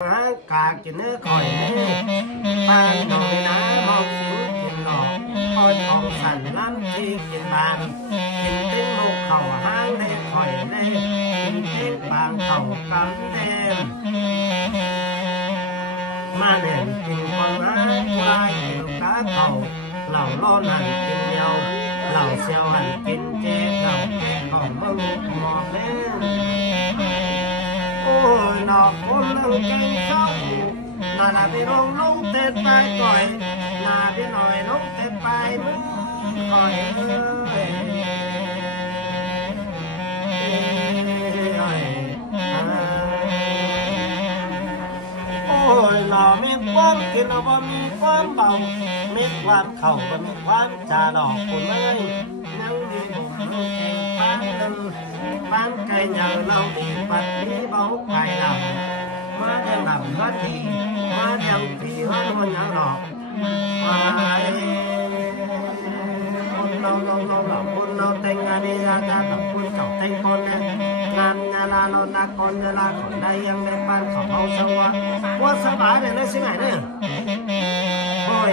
กากินเนื้อข่อยนี่ปานหน่อยนะมองสิวกินหลอกคอยทองสั่นล้ำที่กินบานกินเต้นลูกเข่าห้างได้ข่อยได้กินเต้นบางเข่ากำเต้นมาเด่นกินความร้ายควายกินกาเข่าเหล่าล้อนหันกินเยาเหล่าเซียวหันกินเจ๊เหล่าแก่ของมึงมองเล่นโอ้ยนอกคนเล่นแกงเศร้านาไปลงเต็ดไปก่อยนาไปหน่อยลงเต็ดไปมึงก่อยโอ้ยหล่อมีความกินเอาบ่มีความเบามีความเข่าบ่มีความจ่าดอกคนเลยนั่งดีบุกเก่งปานนึงปานไก่เหยาเราดีปัดนี้เบาไก่เรามาเดินหลับก็ทีมาเดินปีหัวหน้าหลอกคนเราคนเราแต่งงานนี่จะกับคนเก่าแต่งคนเนี่ยงานเรานักคนเวลาคนใดยังในบ้านเขาเอาสวะว่าสบายเลยนะสิไงเนี่ยโอ้ย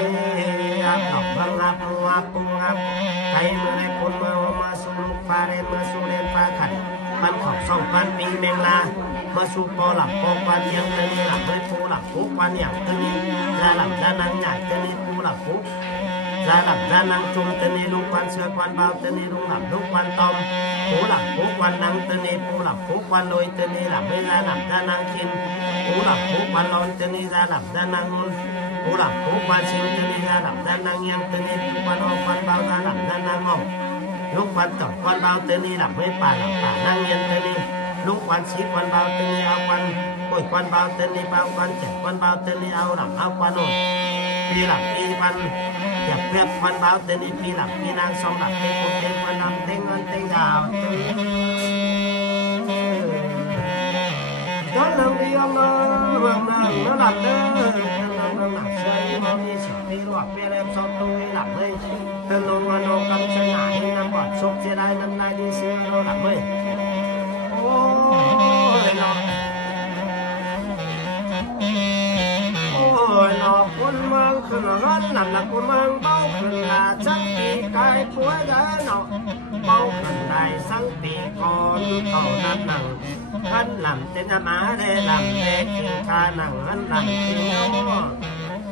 อับดอกบังอับปุงอับใครเมื่อไรคนมาสู่ลูกฟ้าเรนมาสู่เรนฟ้าขัดมันเขา2,000 ปีเมงลามาสู่ปอหลับปอควันยังตะนี้หลับเลยปูหลับปูควันอย่างตะนี้จะหลับจะนั่งหยาดตะนี้ปูหลับปูจะหลับจะนั่งจุ่มตะนี้ลูกควันเสือควันเบาตะนี้ลุงหลับลูกควันตอมปูหลับปูควันนั่งตะนี้ปูหลับปูควันลอยตะนี้หลับไม่จะหลับจะนั่งกินปูหลับปูควันลอยตะนี้จะหลับจะนั่งปูหลับปูควันชิมตะนี้จะหลับจะนั่งยังตะนี้ปูควันออกควันเบาจะหลับจะนั่งออกลูกควันตอกควันเบาตะนี้หลับไม่ป่าหลับป่านั่งเย็นตะนี้ลูกควันชีควันเบาตะนี้เอาควันป่วยควันเบาตะนี้เบาควันเจ็บควันเบาตะนี้เอาหลับเอาควันโน่ปีหลับปีพันเจ็บเพียบควันเบาตะนี้ปีหลับปีนางสองหลับเต็งควันนำเต็งเงินเต็งดาวจนลงดีเอาเงินวางนั่งแล้วหลับเด้อนั่งหลับเฉยมองมีสิปีหลอกเปียเล็บซอกตุ้ยหลับเลยเดินลงวันโนกำชนะให้น้ำบอดชกเสียได้น้ำนายดีเสียหลับเลยโอ้ยเนาะโอ้ยเนาะคนเมืองขึ้นร้อนหลับหลับคนเมืองเบาขึ้นลาจังปีกายป่วยเด้อเนาะเบาขึ้นได้สังปีก่อนเขานัดหนังขันหลับเต้นมาได้หลับเต้กินคาหนังอันหลับกินเนาะ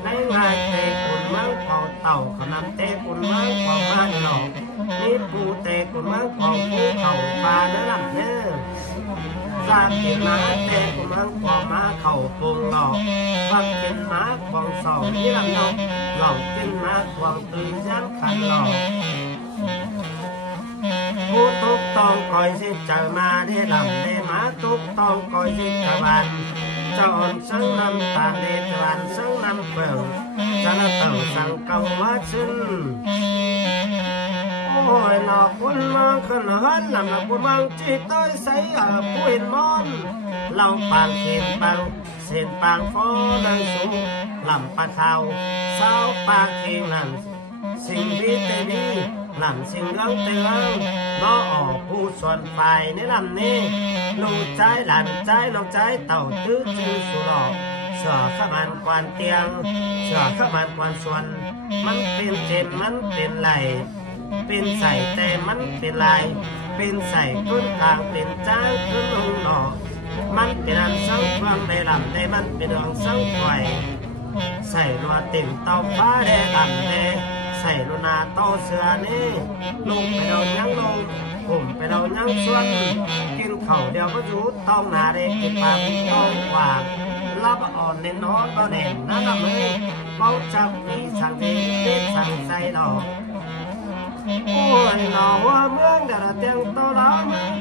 ในงานเตะคนเมืองเขาเต่าขนำเตะคนเมืองเขาบ้านเนาะนี่ปูเตะคนเมืองของปูเขาปลาเนื้อหลับเนื้อสร้างกินม้าเตะคนเมืองของม้าเขาปงหลอกฟังกินม้าของสองนี่ลำนกหลอกกินม้าของตื่นย้ำขันหลอกผู้ตุกต้องคอยสิเจอมาได้ลำได้ม้าตุกต้องคอยสิเจอวันเจ้าอ่อนสังน้ำตาเด็ดวันสังน้ำเปล่าจะละเต่าสังเก่ามาซึ้งโอ้ยหลอกคนมาขึ้นหันลำหลับคนวางจีต้อยใสผู้เห็นมอนเหล่าปางเขียนปางเส้นปางฟ้อนางสูงลำปะเทาสาวปางเขียนนั่นสิ่งวิเตนีลำสิ่งเรื่องเตือนล้อออกผู้ส่วนฝ่ายในลำนี้ลูกใจหลานใจน้องใจเต่าตื้อจื้อสุหลอกเสือข้ามันกวนเตียงเสือข้ามันกวนส่วนมันเป็นเจนมันเป็นไหลเป็นใส่แต่มันเป็นลายเป็นใส่ต้นกลางเป็นจ้างขึ้นลงหนอมันเป็นอันสังความได้ลำได้มันเป็นอันสังไฟใส่รัวเต็มเตาฟ้าได้ลำได้ใส่ลูนาโตเสือนี่ลงไปเรายังลงผมไปเรายังชวนกินเข่าเดียวก็อยู่ต้องนาเด็กกินปลาต้องกว่ารับอ่อนเน้นน้อยก็เด่นนั่นละมือเป้าจับมีสั่งเด็กเด็กสั่งใจดอกโอ้ยหล่อว่าเมืองเดี๋ยวเตียงโตแล้วมึง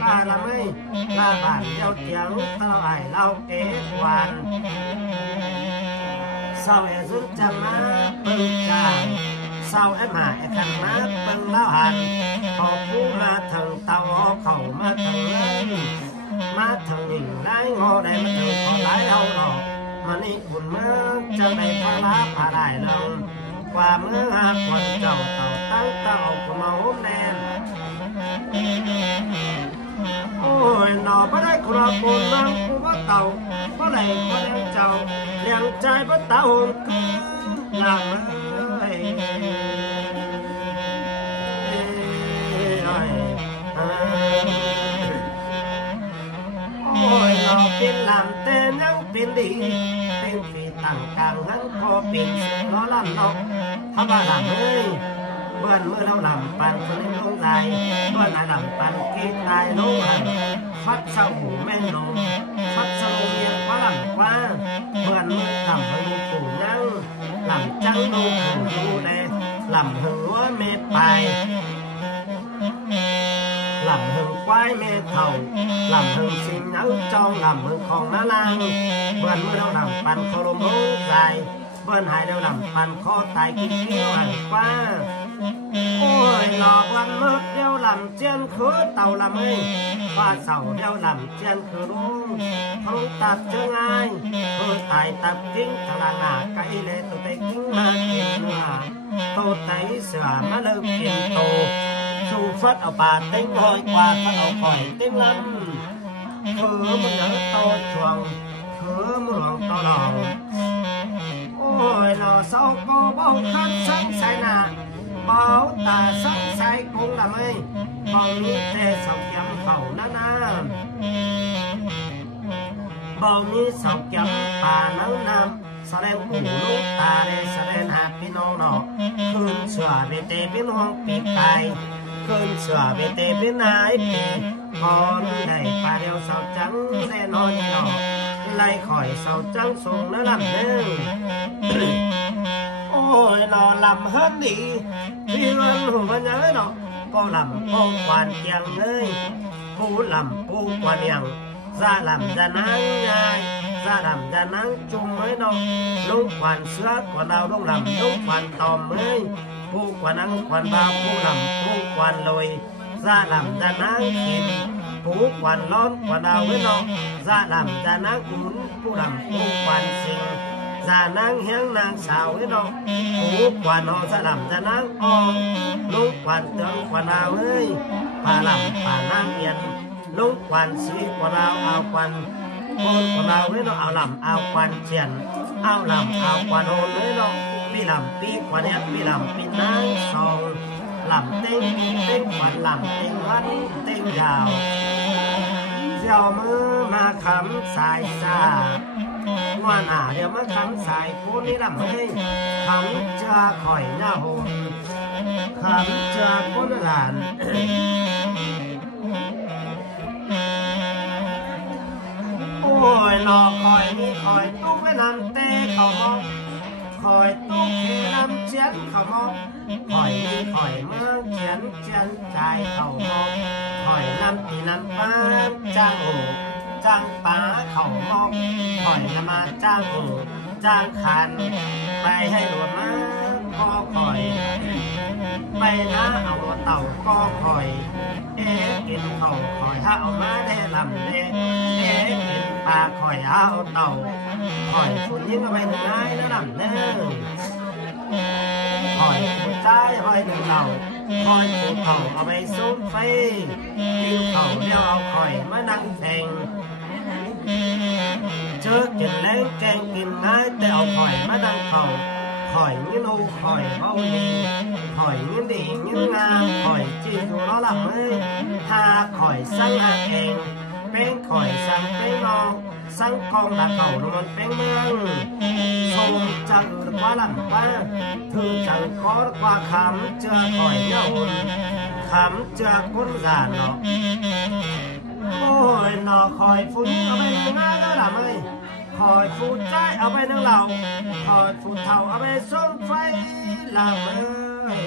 ปลาละไม่ลาบานเดียวเตียงตลอดเราเก๋หวานเศร้าไอ้สุดจะมาปึงกาเศร้าไอ้หมาไอ้ขันมาปึงแล้วหันพอผู้มาถึงเตาเขามาถึงเลยมาถึงหิ่งได้งอได้มาถึงขอหลายเอาหรอกมันนี่บุญเมื่อจะได้พาลาพาได้ลงกว่าเมื่อคนเจ้าเต่าตั้งเต่าก็มาโหมแดน โอ้ยหนอบ่ได้ครอบครัวนังกูบ่เต่าบ่ไหลบ่เลี้ยงเจ้าเลี้ยงใจบ่เต่าคือลำเอ้ยโอ้ยหนอเป็นลำแต่ยังเป็นดีเป็นฝีตั้งกลางหันคอเป็นล้อลำนกทำว่าลำเอ้ยเบิ่นเมื่อเราลำปันคนลงไหลเบิ่นลำปันกีตายลงหันฟัดเศร้าหูแม่นงฟัดเศร้าเมียว่าลำกว่าเบิ่นเมื่อลำหึงผู้ยังลำจังดูผู้ดูแลลำหึงว่าเมไปลำหึงควายเมเท่าลำหึงสิงเอาจองลำหึงของนาลางเบิ่นเมื่อเราลำปันโคลมลงใจเบิ่นหายเราลำปันคอตายกินเกี้ยวหันกว่าโอ้ยหลอกลำมึกเดียวลำเจียนคือเต่าลำเอ้ยฟ้าเสาเดียวลำเจียนคือลุงเขาตัดเจอง่ายคือตายตับกิ้งทางหน้าไก่เลยตัวเต็กิ้งมากินเนื้อโตไตเสือมาเลิกกินโตสู่ฟัดเอาปลาเต็งหอยกว่าเขาเอาข่อยเต็งลำคือมันยังโตช่วงคือมันหลวงตลอดโอ้ยหล่อเศร้าโกบ้องคัดสังสายหน้าเบาตาสังสายกุ้งละไม่เบามีแต่เสาเกี่ยมเขาหน้าเบามีเสาเกี่ยมป่าน้ำน้ำแสดงหูลูกตาเลยแสดงหาพี่น้องเนาะคืนเสือเบเตเป็นห้องปีกไก่คืนเสือเบเตเป็นนายปีพรได้ป่าเดียวเสาจังแน่นอนเนาะไล่ข่อยเสาจังส่งน้ำลำหนึ่งโอ้ยนอลำเฮิรนดีพี่เงินหัวเนื้อเนาะก็ลำก็ควานเกียงเลยผู้ลำผู้ควานยังซาลำจะนั่งง่ายซาลำจะนั่งจุ่มเมื่อเนาะลุงควานเสือกว่าเราลุงลำลุงควานตอมเมื่อผู้ควานนั่งควานบ่าวผู้ลำผู้ควานลอยซาลำจะนั่งกินผู้ควานร้อนควานเอาไว้เนาะซาลำจะนั่งอุ่นผู้ลำผู้ควานสิงซานางเฮียงนางสาวไว้เนาะผู้ควานเอาซาลำจะนั่งออกลุงควานเตืองควานเอาเอ้ยพาลำพานางเอียนลุงควานสีควานเอาควันโอนควานเอาไว้เนาะเอาลำเอาควันเชียนเอาลำเอาควันโอนไว้เนาะปีลำปีควานเนี่ยปีลำปีนางสองลำเต้งเต้งควันลำเต้งวันเต้งยาวเจ้ามือมาคำสายซาว่าหน้าเดี๋ยวมาคำสายผู้นี้ลำให้คำจะคอยหน้าหงคำจะก้นหลานโอ้ยนอคอยนี่คอยตู้ไว้นำเต้เขามองคอยตู้เคนำเจียนเขามองคอยนี่คอยเมื่อเจียนใจเขามองคอยนำปีนำป้าจ้างโอ้จ้างป้าเขามองคอยนำมาจ้างโอ้จ้างคันไปให้หลวงมาก็คอยไปนะเอาเต่าก็คอยกินเขาคอยถ้าเอามาได้ลำเด้กินปลาคอยเอาเต่าคอยฝุ่นยิ่งเอาไปหนึ่งนายนะลำเด้คอยผู้ใจคอยดึงเราคอยผู้เขาเอาไปซุ่มไฟกินเขาเดียวเอาคอยมานั่งแทงเจอกินแรงแกงกินง่ายแต่เอาคอยมานั่งเขาคอยเงินหูคอยเบาดีคอยเงินดีเงินงามคอยจีนล้อหลับเอ้ยถ้าคอยสั่งหาเองเป็นคอยสั่งเป็นนองสั่งกองตาเก่าลมันเป็นเมืองทรงจังกว่าหลังป้าถือจังก้อนกว่าคำเจอคอยเงาคำเจอก้นหลานเนาะโอ้ยนอคอยฝุ่นเอาไปง่ายแล้วล่ะเอ้ยคอยฟูใจเอาไปนั่งเหล่าคอยฟูเท่าเอาไปส่งไฟลาเอ้ย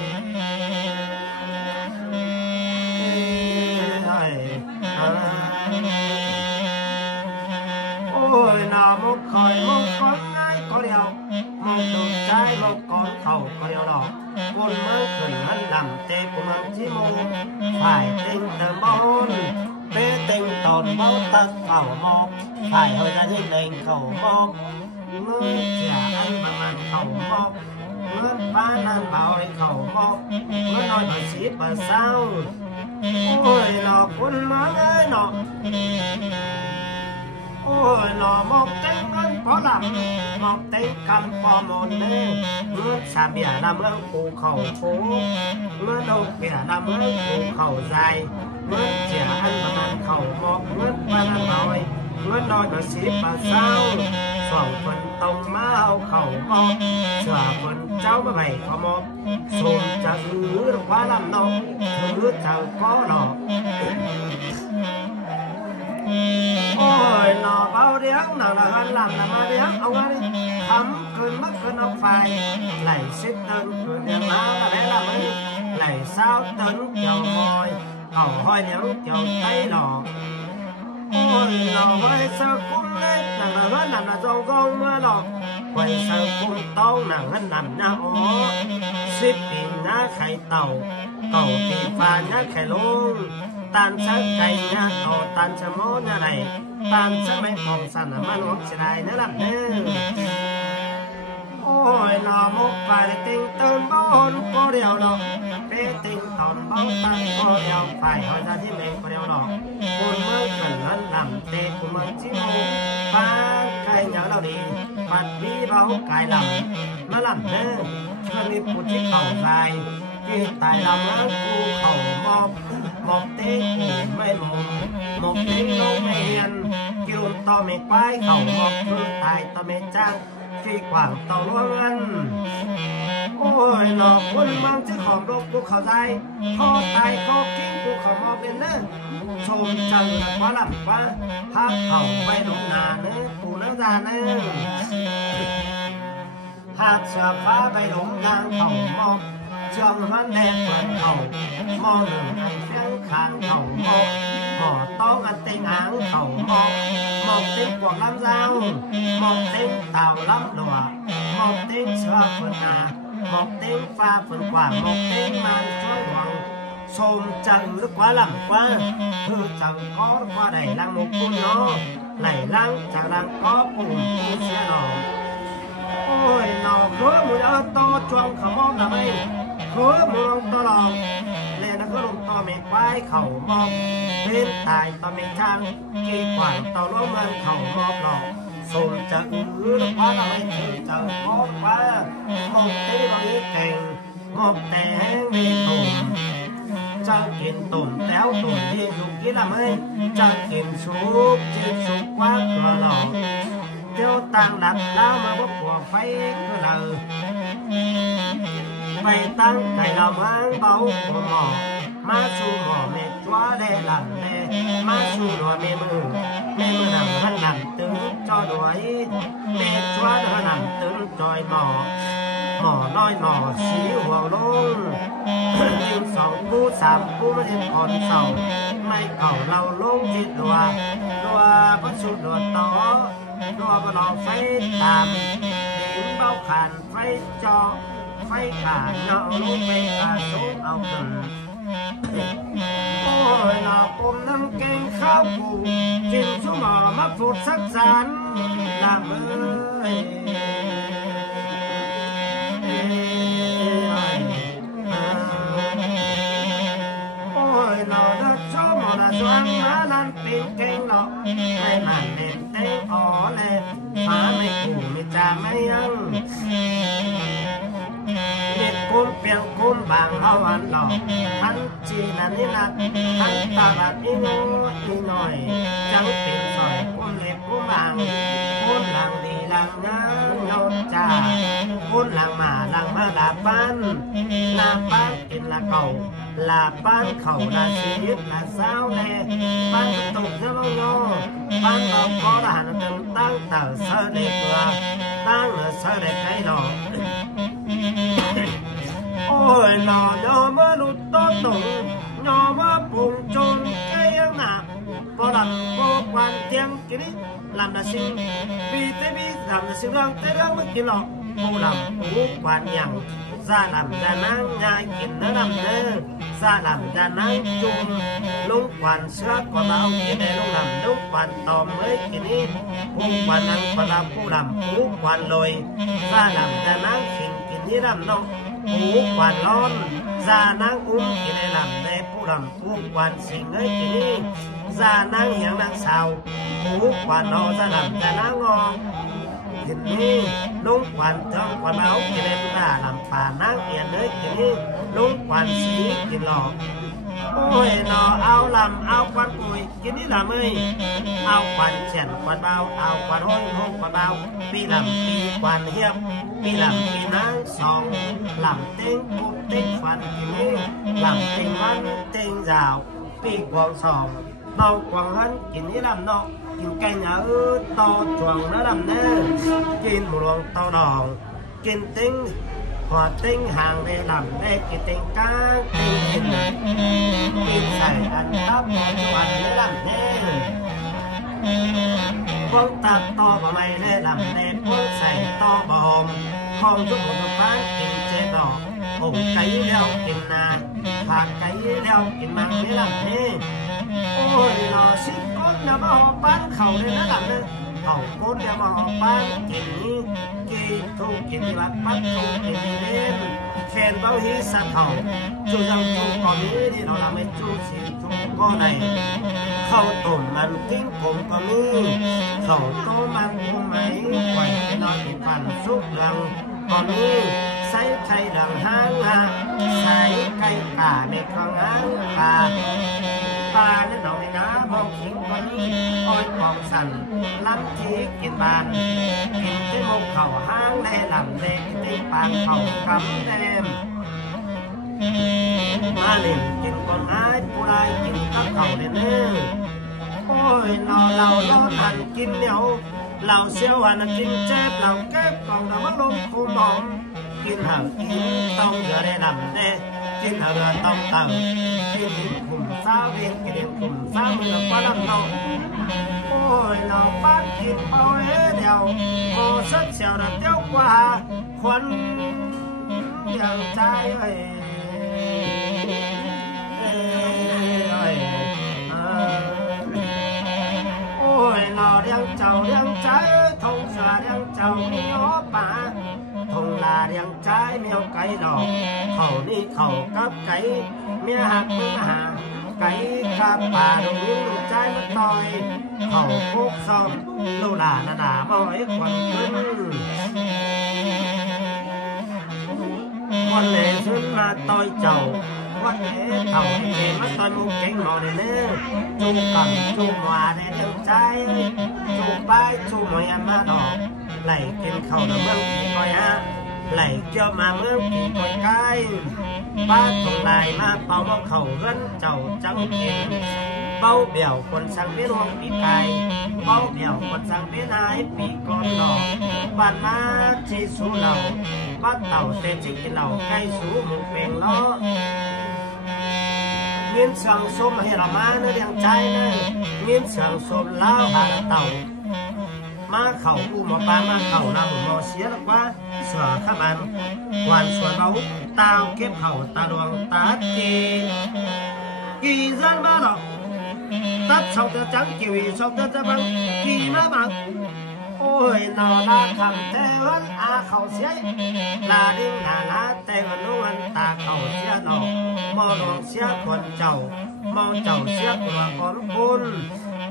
โอ้ยนามุกคอยมุกก้อนง่ายก็เดียวมุกดูใจมุกก้อนเข่าก็เดียวดอกคนเมื่อคืนมันดำเตะกูมันที่มูฝ่ายเต็งเติมบอลเป้เต็งตอนเมาตักเข่ามอกฝ่ายเฮยจะที่เต็งเข่ามอกเมื่อเสียอันประมาณเข่ามอกเมื่อป้านั่นเบาให้เข่ามอกเมื่อน้อยมาสีเปิดเศร้า โอ้ยหนอคุณมาเอ้ยหนอโอ้ยหนอหมอกเต็งเงินพอลำหมอกเต็งคำพอหมดเลยเมื่อสามเบียละเมืองภูเขาโผเมื่อดอกเบียละเมืองภูเขาใจเมื่อเจียอันมันเขาหมอกเมื่อวันน้อยเมื่อน้อยมาสิบเศร้าสองคนตรงมาเอาเข่าหมอกเชื่อคนเจ้ามาไปเขาหมอกส่งจะอือหรือว่าลำนกถือเจ้าก็หลอกโอ้ยหนอเบาเดียงหนอละหันหลังละมาเดียงเอาไว้ทำคืนมักคืนเอาไฟไหลซิดเตินคืนเดียงมาละแม่ละมึงไหลเศร้าเตินเกี่ยวหอยเอาหอยเดียวเกี่ยวไตหลอกโอ้ยหนอไว้เสื้อกุ้งเล็กหนังละหันหนังละจงกองเมื่อหลอกไว้เสื้อกุ้งต้องหนังหันหนังหน้าอ๋อสิบปีหน้าไข่เต่าปีฟ้าหน้าไข่ลงตานชักไก่หน้าโตตานชะโมหน้าไหลตานชักไม่ของสันมันหกเสียดายนะล่ะเด้อโอ้ยหนอมุกไปติงเติมบ้านก็เดียวหรอกเปติงตอนบ้านตั้งก็เดียวไปหอยจะที่เมงก็เดียวหรอกคนเมื่อกันนั้นลำเตะกูมันจิ้มป้าไก่เหนียวเราดีปัดวีเบาไก่ลำมาลำเด้อช่วยมีผู้ที่เข่าใจที่ตายลำแล้วกูเข่ามอบเต้กูไม่มอบเต้ลงไม่เฮียนกิลุมต่อไม่ควายเข่ามอบคือตายต่อไม่จ้างที่กว่างต่อล่วงอันโอ้ยหลอกคนบางที่ของโลกกูเข้าใจข้อตายข้อกิ้งกูขอมอบเป็นเนื้อชมจังว่าลำว่าพักเข่าไปหลุมนาเนื้อกูน้ำตาเนื้อหากเสือฟ้าไปหลงทางเข่ามอบจอมวันแดงเปิดเข่ามองหนึ่งไอ้เฟี้ยงคางเข่ามอบหมอต้องอันเต็งหางเข่ามอบเต็งกวางลำเจ้ามอบเต็งเต่าลำหลัวมอบเต็งเชือกฝืนหามอบเต็งฟ้าฝืนกว่ามอบเต็งมันช่วยหวังชมจังหรือกว่าลำกว่าคือจังก็กว่าได้ลังมุกคุณเนาะไหลลังจากลังก็ปุ่มเสียหนอโอ้ยหนอเคือมือเอาต่อจวงขมอบนะไม่คือมือตลอดเล่นก็ลงต่อไม่ควายเข่ามอบเล่นตายต่อไม่ช่างกี่กว่าต่อล้มมันเข่ามอบหลอกสมจะอื้อเพราะเราไม่ถือจะมอบว่าหมอบเต้เราเก่งมอบแต่แห้งมีตุ่มจะกินตุ่มแต้วตุ่มที่อยู่กินละไม่จะกินซุปจิ้มซุปว่าตัวหลอกเดี๋ยวต่างหลักแล้วมาบุกหัวไฟก็เลยไปตั้งใจเราเมืองเบาหัวหมอมาสู่หมอเมจัวได้หลังเดมาสู่หมอเมมือหนังหันหลังตึงจอด้วยเมจัวหันหลังตึงจอยหมอน้อยหมอสีหัวลงยืนสองปูสามปูมาเห็นคนเศร้าไม่เก่าเราลงจิตดัวประชุดดัวต่อดัวบลองไฟตามถึงเบาขานไฟจอไฟขาดเนาะลูกไปขาดสูงเอาขึ้นโอ้ยหนอกมน้ำเก่งข้าวปูกินชุ่มหมอมาฟูดสักสารลาเมื่อยโอ้ยหนอดัดชอบหมอดัดจวนมาลันเป็นเก่งหรอกไม่มันเล่นเต้งอ๋อเลยฟ้าไม่กูไม่จ่าไม่ยังเด็ดกุ้มเปียงกุ้มบางเอาอันหลอกทันจีนันนี่นักทันตาบัดอีน้อยจังเป็นสอยกุ้มเล็บกุ้มบางกุ้มหลังดีหลังงานเงาจ่ากุ้มหลังมาลาบ้านกินละเก่าลาบ้านเข่าลาชีวิตลาเศร้าแน่บ้านตกเจ้าโง่บ้านเราขอหันตึงตั้งเต่าเสด็จตัวตั้งเสด็จไก่หนอโอ้ยหนอยอมาลุดต้นตุ่งยอมาปุ่งจนแก่ยังหนักพอดับโกควันเตียงกินลำนาซิงปีเตบีลำนาซิงเรื่องเตเรื่องไม่กินหรอกปูลำปูควันยังซาลำจะนั่งง่ายกินเนื้อลำเนื้อซาลำจะนั่งจุ่มลุงควันเชือกกว่าเรากินในลุงลำลุงควันตอมเมื่อกินนี้ปูควันนั่งกว่าเราปูลำปูควันลอยซาลำจะนั่งกินนี่ลำน้องปูควันร้อนซานั่งกินในลำในปู ลำผู้กวนสิ่งเอ้ยกินนี่ซานางเหียงนางสาวผู้กวนนอจะลำจะนางงกินนี่ลุงกวนเทิงกวนเบากินเล่นหน้าลำป่านางเอียนเอ้ยกินนี่ลุงกวนสีกินหลอกโอ้ยนอเอาลำเอาควันปุ๋ยกินนี่ลำเอ้ยเอาควันเฉียนควันเบาเอาควันห้องห้องควันเบาปีลำปีควันเฮียบปีลำปีนางสองลำเต็งปุ๊บเต็งฟันกินนี่ลำเต็งวันเต็งยาวปีกวางสองนอกกวางหันกินนี่ลำนอกกินไก่เหนือตอจวงเนื้อลำเนื้อกินหมูหลวงตอดองกินเต็งหัวเต็งห่างได้ลำได้กินเต็งก้างเต็งกินใส่อันทับวันนี้ลำเนื้อพวกตัดต่อบ่ไม่ได้ลำได้พวกใส่ต่อบอมของทุกคนทุกบ้านกินเจดอกองไก่เลี้ยวกินนาผักไก่เลี้ยวกินมังนี่ลำเนื้อโอ้ยรอสิก้นนะมาหอบบ้านเขาเลยนะลำเนื้อเอาก้นเนี่ยมาหอบบ้านกินนี้กินทุกกินที่วัดปัดทุกกินที่เล่นแขนเบาฮีสัตว์เขาจูยังจูก่อนนี้ที่เราไม่จูสิจูก็ไหนข้าวต้มมันกิ้งผมก็มีข้าวต้มมันก็ไม่ไหวไปนอนที่ปั่นซุปรังก็มีใส่ไข่ดังห้างใส่ไก่ป่าในคลองห้างปลาเนี่ยหน่อยนะมองขิงก็มีอ้อยปองสั่นล้ำทีกินบานกินที่มุกเข่าห้างแดลำเล็กที่ปานเข่ากำแดมมาเล่นกินก้นไม้ผู้ใดกินกับเข่าเด่นเนื้อโอ้ยเราล้อหันกินเหนียวเราเสียวหันกินเจ็บเราเก็บกล่องเราว่าลมคูมองกินห่างกินต้องเดือดดำเด้กินเรือต้องเต่ากินขุ่มซาเวียนกินขุ่มซาเมือป้าลำนองโอ้ยเราบ้านกินเอาเดียวโอ้สักเสียวระเดียวกว่าควันอย่างใจเอ้ยโอ้ยเราเลี้ยงเจ้าเลี้ยงใจทงสาเลี้ยงเจ้ามีอ้อป่าทงลาเลี้ยงใจเมียวไก่ดอกเขานี่เขากับไก่เมียหักมือหาไก่กับป่าดงยิ้มลูกใจมันต่อยเขาคุกซ้อมลูกหลานหนาบ่อยควันขึ้นวันไหนขึ้นมาต่อยเจ้าวันไหนเขาเก่งมาต่อยมุกเก่งหน่อยเนื้อจุ่มกังจุ่มว่าในเลี้ยงใจจุ่มไปจุ่มหอยมาดอกไหลกินข้าวในเมืองผีก้อยไหลเกี่ยวมาเมืองผีก้อยไก่บ้านตรงไหลมาเป่าเข่าเงินเจ้าจังกินเป่าเบี่ยวคนสั่งเป็นห่วงปีไก่เป่าเบี่ยวคนสั่งเป็นนายปีก่อนหลอกบ้านมาที่สูเหล่าบ้านเต่าเตจิกินเหล่าไก่สูหมูเป็นล้อเงินสั่งส้มให้เรามาเนื้อเลี้ยงใจเลยเงินสั่งส้มเล่าหาเต่ามาเข่าอูหมอปลามาเข่าหน้าหมูหมอเสียแล้วว่าเสือข้ามันหวานสวยเบาตาเก็บเข่าตาดวงตากี่รันบ้าหรอกตัดเสาเตจังกี่วีเสาเตจะบังกี่มาบังโอ้ยนอลาคำเทวันอาเข่าเสียลาดิ้งหนาเทวันนวลตาเข่าเสียหนอกมอหลวงเสียคนเจ้ามอเจ้าเสียตัวคน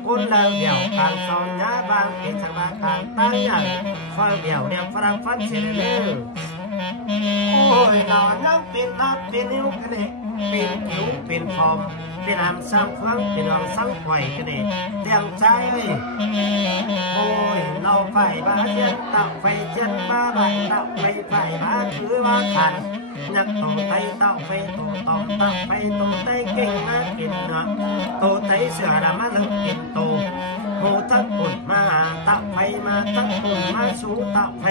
คุณแล้วเดี่ยวกลางซองย้าบางเป็นชาวบ้านกลางตั้งใหญ่คอยเดี่ยวเดี่ยวฝรั่งฟันเสียเลยโอ้ยนอนยังเป็นนัดเป็นนิ้วกันเองเป็นผิวเป็นฟอมเป็นน้ำซ้ำครั้งเป็นรองซ้ำไข่กันเองเดี่ยวใจโอ้ยเราไฟบ้าเจ็ดตับไฟเจ็ดบ้าใบตับไฟบ้าคือว่าขันนักโตไตเต่าไฟโตตอมตับไฟโตไตเก่งมากินเนาะโตไตเสือดำมาลังกินโตโหทักปุ่นมาตับไฟมาทักปุ่นมาสูตับไฟ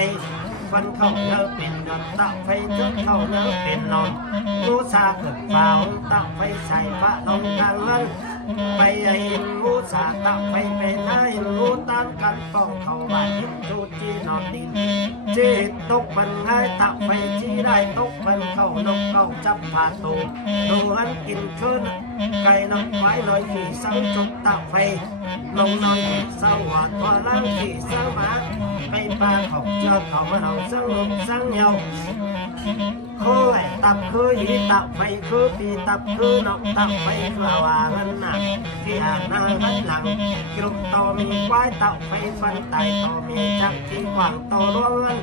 ฟันเข้าเนื้อเป็นนอนตับไฟจุดเข้าเนื้อเป็นนอนงูซาเกิดเปล่าตับไฟใส่พระลงกลางนั้นไปไอ้งูสาตับไฟไปได้งูตามกันต้องเข้าบ้านจูจีนอนดินจีตกบันง่ายตับไฟจีได้ตกบันเข้านกเก้าจับผ่าตูดูอันกินขึ้น ไก่น้อยไว้น้อยขี่เสาจุดตะไฟลงน้อยเสาหัวตัวล่างขี่เสาหมาไปปลาเขาเจอเขามาเอาสังลงสังเหยาคือไอ้ตับคือหีตับไฟคือปีตับคือนกตับไฟคือว่าเงินหนักที่หางหน้าหันหลังกลุ่มโตมีควายตับไฟฟันไตโตมีจักที่กว้างโตล้วน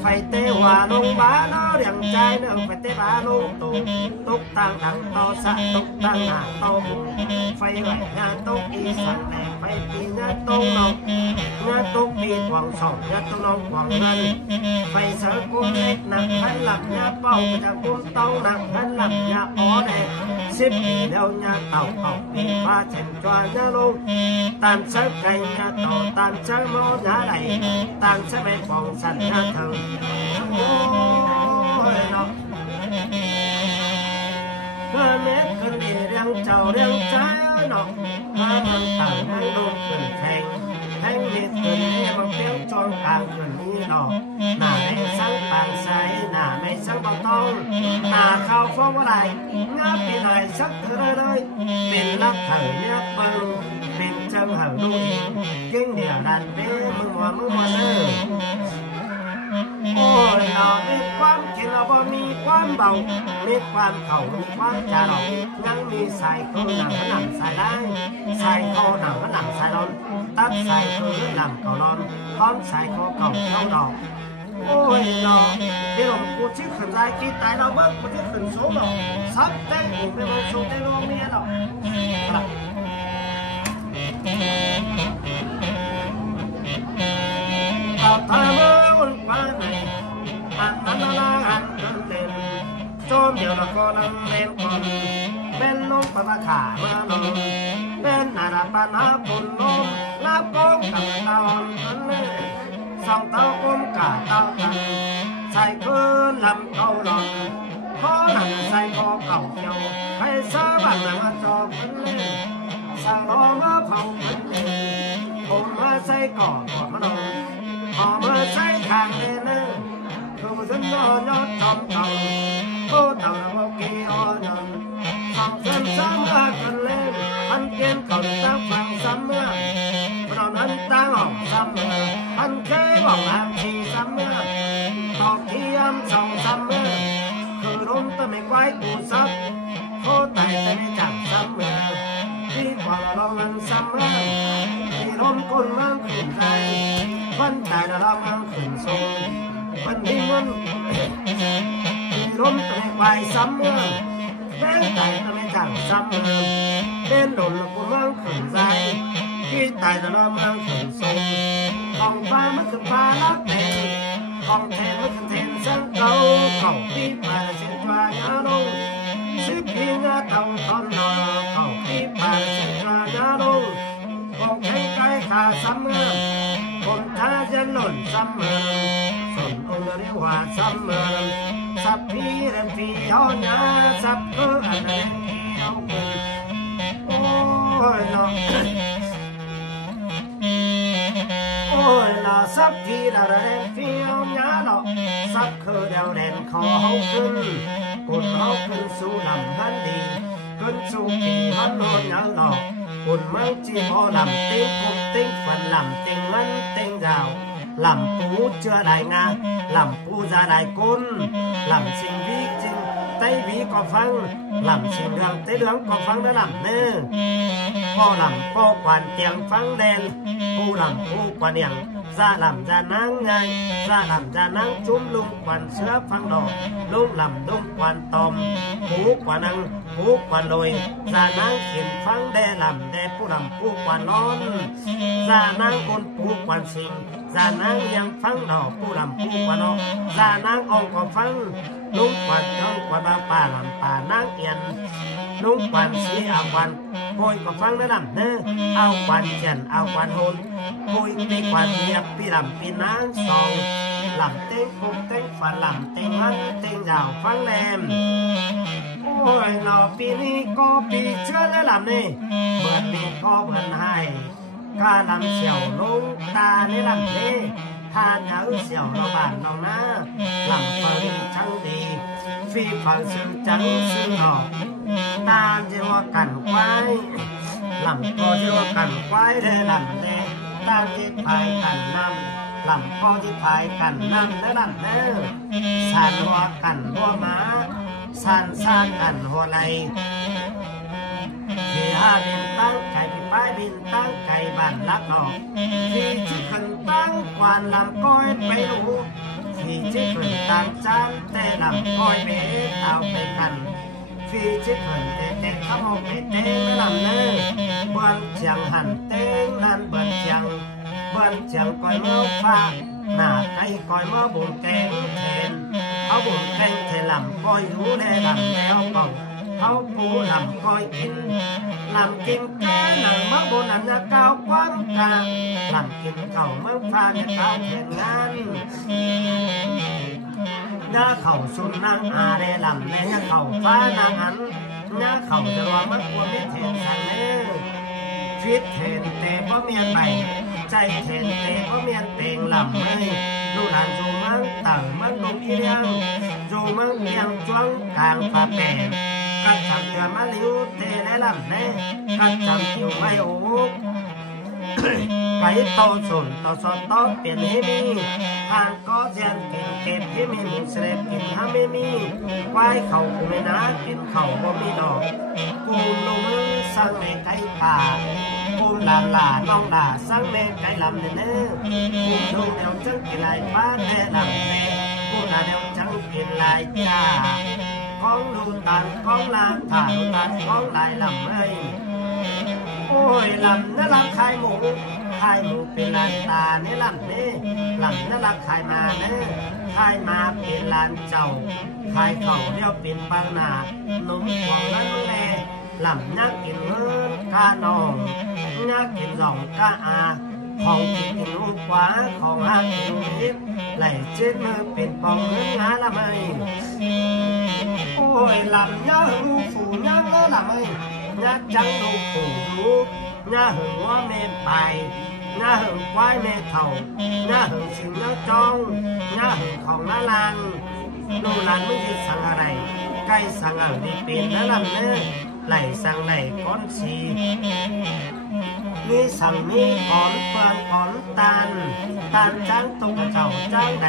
ไฟเตว่าลงบ้านเอาเรียงใจเนื่องไฟเตบ้าลงตุกต่างดังโตสะตุกต่างหาโตบุไฟไหวงานตุกอีสันแหลกไฟปีงานตุกนกงานตุกปีหวังสองงานตุกนกหวังเงินไฟเสือกุ้งเล็กหนักหันหลังงานเป้าจะกุ้งโตหนักหันหลังงานอ๋อแดง10 ปีเดียวงานเต่าเอาปีฟ้าเช่นจวนงานลงตามเสือไก่งานโตตามเสือมองานไหลตามเสือไปฟองสันงานเถิงโอ้ยเนาะเมื่อเม็ดขึ้นดีเรียงเจ้าเรียงใจเนาะเมื่อมันต่างมันโดนขึ้นแทงเม็ดขึ้นนี้มันเปี้ยวจนกลางขึ้นนี้เนาะหน้าไม่สังปางใสหน้าไม่สังบางต้องหน้าเข้าฟ้องอะไรงับไปหน่อยสักเธอเลยเป็นรักเธอเนี่ยเปิงเป็นจังหังดูอีกยิ่งเดียวดันเป้มึงว่าเด้อโอ้ยเรามีความจริงเราบ่มีความเบามีความเข่ามีความจาหลอกยังมีใส่คือหนังหนังใส่ได้ใส่คอหนังหนังใส่ร้อนตัดใส่คือหนังเก่านอนพร้อมใส่คอเก่าเข้าดอกโอ้ยเราเดี๋ยวกูชื่อขึ้นได้กี่ตายเราเบิ้งกูชื่อขึ้นสูงหรอกซับเต้นอยู่ไม่มาสูงได้โรงเรียนหรอกต่อทางเมื่อวันว่าไหนอันนั้นอันเต็มโจมเดียวละก็นั่งเล่นคนเป็นลมปะปะขาเมื่อนอนเป็นนาราปานาปุ่นลมลาปงกับตาอ่อนเลยสองเต้าก้มกะเต้ากันใส่คืนลำเก่าหลอนขอหนังใส่คอเก่าเกี่ยวให้ซาบันหนังจอบกันเลยสั่งรอมาเผากันเลยผมมาใส่ก่อนมาลงพอมาใส่ทางเดินเนอคือฉันยอดจอมเต่าผู้เต่าเรากี่อ่อนทำเส้นซ้ำกันเล่นพันเกียนก่อนตั้งฟังซ้ำเมื่อเรานั้นตั้งออกซ้ำเมื่อพันแค่บอกอ่างชีซ้ำเมื่อตอกที่ย้ำส่องซ้ำเมื่อคือล้มต้นไม่ไว้กูซับโคตรแต่ไม่จับซ้ำเมื่อที่กว่าเราเงินซ้ำเมื่อที่ล้มก้นมั่งขึ้นใจวันใจเรามั่งขึ้นทรงวันที่เงินที่ล้มต้นไม่ไว้ซ้ำเมื่อเป็นใจต้นไม่จับซ้ำเมื่อเป็นหล่นกูมั่งขึ้นใจที่ใจเรามั่งขึ้นทรงของฟ้ามันคือฟ้าลักแดงของแทนมันคือแทนสังเก่าเก่าที่มาเส้นจวนยาลงสิบปีงาเต่าตอนนอเก่าที่มาเส้นจวนยาลงของแทงไก่ขาซ้ำเมื่อคนท้าจะหล่นซ้ำเมื่อส่วนองค์เรียกว่าซ้ำเมื่อสับพีเรมพีย้อนยาสับเพื่ออันเดียวโอ้ยน้องโอ้ยน่าสับที่ดาวเด่นฟิวหยาหลอกสับคือดาวเด่นขอเขาขึ้นกุดเขาขึ้นสู่ลำพันดีขึ้นสู่ปีพันโนนหยาหลอกกุดมังจีพอลำติ้งกุดติ้งฝันลำติ้งมันติ้งดาวลำปูเจือได้งาลำปูจะได้กุนลำสิงวีจริงไต้วีก็ฟังลำสิงเรืองไต้เรืองก็ฟังได้ลำเนื้อพ่อลำพ่อกวนเตียงฟังแดนผู้ลำผู้กวนเนียงซาลำจะนั่งไงซาลำจะนั่งจุ้มลุงกวนเชื้อฟังดอกลุงลำลุงกวนตอมผู้กวนนังผู้กวนลอยซานั่งเขียนฟังแดลำแดผู้ลำผู้กวนนอนซานั่งคนผู้กวนสิงซานั่งยังฟังดอกผู้ลำผู้กวนนอกซานั่งองก็ฟังลุงกวนจ้องกวนบาป่าลำป่านั่งเอียนลุงกวนสีเอากวนโกยก็ฟังได้ลำเนื้อเอากวนเจนเอากวนโหนโกยปีกวนเมียปีลำปีนางสองลำเต้งคงเต้งฝันลำเต้งมันเต้งยาวฟังแหลมโอ้ยหนอปีนี้ก็ปีเชื่อได้ลำนี่เบิดนี้ก็เบิดให้กาลำเฉียวลงตาในลำนี่ ทานเหาเสี่ยวเราบ้านเราหน้าหลังเปิงทั้งดีฟีฝังซื้อจังซื้อหอกตาจะว่ากันไว้หลังก็จะว่ากันไว้เด้หลังเด้ตาที่พายกันนำหลังก็ที่พายกันนำและหลังเด้อสานว่ากันหัวม้าสานสานกันหัวไหลที่หาบินตั้งไก่ที่ป้ายบินตั้งไก่บ้านลักนอกที่ที่ขึ้นตั้งกวานลำก้อยไปรู้ที่ที่ขึ้นตั้งจานแต่ลำก้อยเบสเอาไปกันที่ที่ขึ้นเต้ๆขโมยไปเต้ไม่ลำเนื้อบ้านเจียงหันเต้งนั่นบ้านเจียงก้อยเมื่อฟ้าหน้าไก่ก้อยเมื่อบุญแกงเทนเขาบุญแกงเทลำก้อยรู้ได้ลำแล้วกองเขาปูลำก้อยกินลำกินแก่หนังมะบุญอันจะก้าวความกาลำกินเก่าเมื่อฟ้าจะก้าวแข่งงานน้าเข่าสุนนางอาเรลำในน้าเข่าฟ้านางอันน้าเข่าจะรอมันควรไม่เทียนสังเล่ฟิตเทนเตะเพราะเมียนไปใจเทนเตะเพราะเมียนเต็งลำไม่ดูหลานจูมังต่างมันลงอีเลียงจูมังเมียงจ้วงกลางฟ้าแปดกัดจำเดือมาลิ้วเตะและลำแน่กัดจำผิวไม่โอ้ไก่โตส่วนต่อสอนต่อเปลี่ยนให้มีทางก็เสียนกินเก็บให้มีมุสลิมกินถ้าไม่มีควายเขากูไม่นะกินเขาบ่มีดอกกูลงมือสร้างแม่ไก่ป่ากูหลานหลาน้องหลาสร้างแม่ไก่ลำเนื้อกูดูเดี๋ยวจังกินลายป้าแน่ลำแน่กูหลาเดี๋ยวจังกินลายจ้าของลูตันของลางถ่าลูตันของลายลำเอ้ยโอ้ยลำนั่นลำขายหมูเป็นลานตาเนี่ยลำนี่ลำนั่นลำขายมาเนี่ยขายมาเป็นลานเจ้าขายเขาเดียวเป็นปังนาหนุ่มหวงนั้นแม่ลำนักกินเงินกาหนองนักกินหล่องกาอาของกินลูกขวาของหักกินนิดไหลเจ็ดมือเป็นปองเงินหาละไม่โอ้ยลำย่าลูกฝูย่าก็ละไม่ย่าจังลูกฝูลูกย่าหึงว่าเมนไปย่าหึงควายเมเท่าย่าหึงสิงย่าจองย่าหึงของน้าลังลูกหลานไม่ได้สั่งอะไรใกล้สั่งอะไรเป็นแล้วลำเนื้อไหลสั่งไหลก้อนสีมีสั่งมีก้อนเปลือนก้อนตาลจ้างตุกเจ้าจ้างใด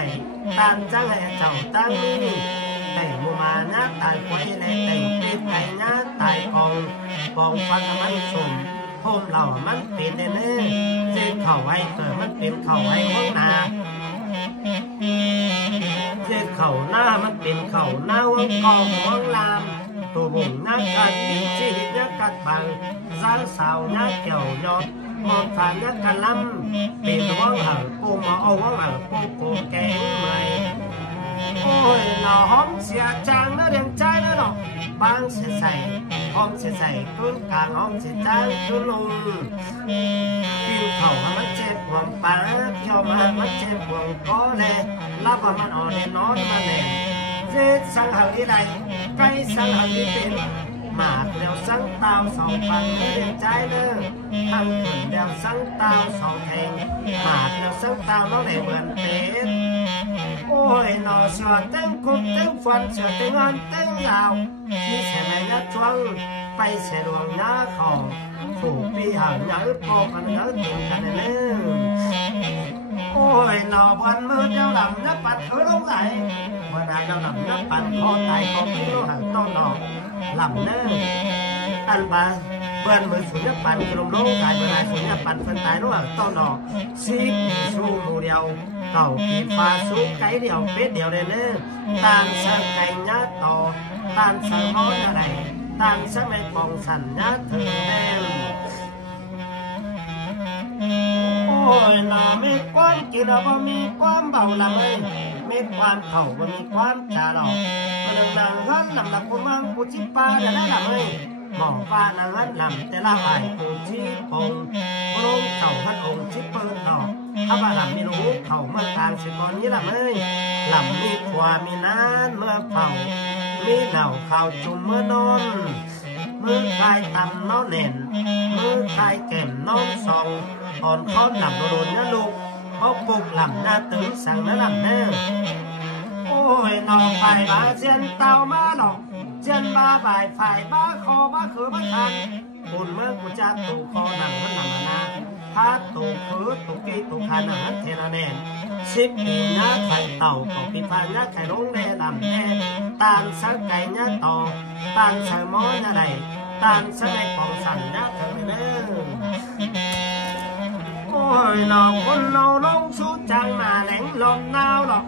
ตาลจ้างให้เจ้าตั้งมีแต่หมูมาหน้าตายไว้ในแต่งเป็ดไก่หน้าตายกองฟันมันสุ่มโฮมเหล่ามันเป็นเนื้อเจ้าเข่าไว้เกิดมันเป็นเข่าไว้ห้องนาเจ้าเข่าหน้ามันเป็นเข่าหน้าวังกองวังลามตัวบุ่งนักการปีชีหินักการบังสร้างสาวนักเกี่ยวยอดมองผ่านนักการล้ำเป็นวังหังปูมาเอาวังหังปูโกแกงใหม่โอ้ยหน่อหอมเสียจางนะเรียงใจนะหรอกบางเสียใส่หอมเสียใส่ต้นกลางหอมเสียจางต้นลงกินเข่ามันเจ็บหวงปากเที่ยวมามันเจ็บหวงก็เลยรับว่ามันอ่อนนอนมาแน่เจ็ดสังหารที่ใดใกล้สังหารที่เป็นหมาเดียวสังเตาสองพันไม่เรียงใจเด้อทำขึ้นเดียวสังเตาสองแทงหมาเดียวสังเตาน้องไหนเหมือนเป็ดโอ้ยหน่อเสือเต้นคุดเต้นฟันเสือเต้นงอนเต้นยาวที่เสนายัดช่วงไปเสดวงหน้าของผูกปีหางหน้าโปกันหน้าติ่งกันเลยโอ้ยหน่อบันมือเจ้าลำนับปัดลงไหลวันนั้นเจ้าลำนับปัดคอตายคอพี่โลหังต้นหน่อลำเนื้ออันบาเพื่อนมือสุญญปันกลมโลกายเมื่อไรสุญญปันเพื่อนตายระหว่างต้นหน่อซีสู้หมูเดียวเต่ากีฟ้าสู้ไก่เดียวเป็ดเดียวเลยเนื้อตานเชิงไก่ญาต่อตานเชิงม้อนอะไรตานเชิงในปองสันญาเธอแม่โอ้ยน่ามีความกินบ่มีความเบาละเลยมีความเข่าบ่มีความจ่าดอกมันดังหันลำละกูมังกูจิปาได้ละเลยหมอฟ้านางหันลำแต่ละหายกูจิปงโรงเจ้าหันองค์จิเปิดดอกถ้าว่าลำมีรู้เข่าเมื่อกลางสิบอนนี้ละเลยลำมีความมีนานเมื่อเป่ามีเหล่าข่าวจุ่มเมื่อนอนมือคลายตำน้องเน่นมือคลายแก่มน้องซองอ่อนค้อนหนับโดนนะลูก เขาปลุกลำหน้าตึงสั่งน้าลำแน่โอ้ยนอไปมาเจียนเต่ามาหนอกเจียนบ้าบ่ายฝ่ายบ้าคอบ้าคือบ้าทันบุญเมื่อกูจะตู่คอหนังมันหนังนาพาตู่คือตู่กี้ตู่คาหนังเทระแนน10 ปีหน้าไข่เต่าของปีพาหน้าไข่ลงแน่ลำแน่ตานสักไก่หน้าต่อตานใส่หม้อหน้าใดตานใส่ของสั่นหน้าเธอเด้อโอ้ยนอคนเราลงสู้จังมาแหลงลมหนาวหรอก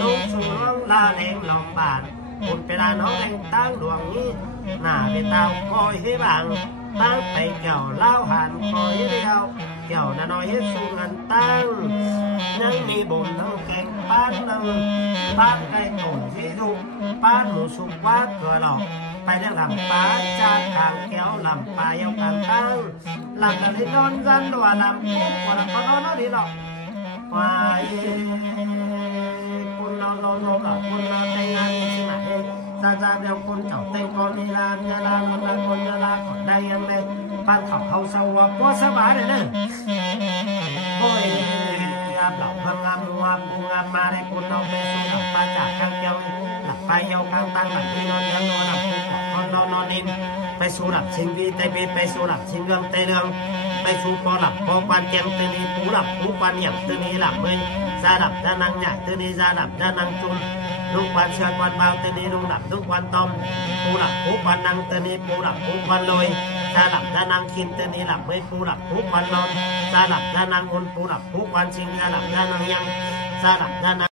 ลงสู้ลงลาแหลงลมบาดคนไปลาน้องแห่งตั้งดวงนี้หน้าไปเตาคอยให้บางตั้งไปเกี่ยวเล่าหันคอยเดียวเกี่ยวน้าน้อยให้สู้เงินตั้งยังมีบุญทั้งแกงป้านหนึ่งป้านไก่ตุ๋นที่ถูกป้านหมูสุกว่าเกลือหลอกไปเรื่องลำปลาจากกลางแก้วลำปลาเยาวกลางตั้งลำละลินอนจันดัวลำปุ๊บกว่าลำก็นอนดีหรอกวายคุณนอนกับคุณนอนในงานใช่ไหมซาเดียวคนเจ้าเต็งคนนีลานยาลาคนยาลาคนได้ยังไงบ้านเขาเศร้าว่าปวดสบายเลยเนี่ยโอ้ยอาบหลับพังงามมาได้คุณนอนไปสู้หลับปลาจากข้างเกี่ยวหลับไปเยี่ยวข้างตั้งหลับที่นอนยังนอนหลับนอนนิ่มไปสู้หลับชิงวีไตไปสู้หลับชิงเรื่องเตเรื่องไปสู้พอหลับพอควันเจียงตัวนี้ปูหลับปูควันหยับตัวนี้หลับเลยซาหลับจะนั่งใหญ่ตัวนี้ซาหลับจะนั่งจุนลูกควันเชือกควันเบาตัวนี้ลูกหลับลูกควันตอมปูหลับปูควันนั่งตัวนี้ปูหลับปูควันลอยซาหลับจะนั่งคินตัวนี้หลับเลยปูหลับปูควันนอนซาหลับจะนั่งคนปูหลับปูควันชิงซาหลับจะนั่งยังซาหลับจะ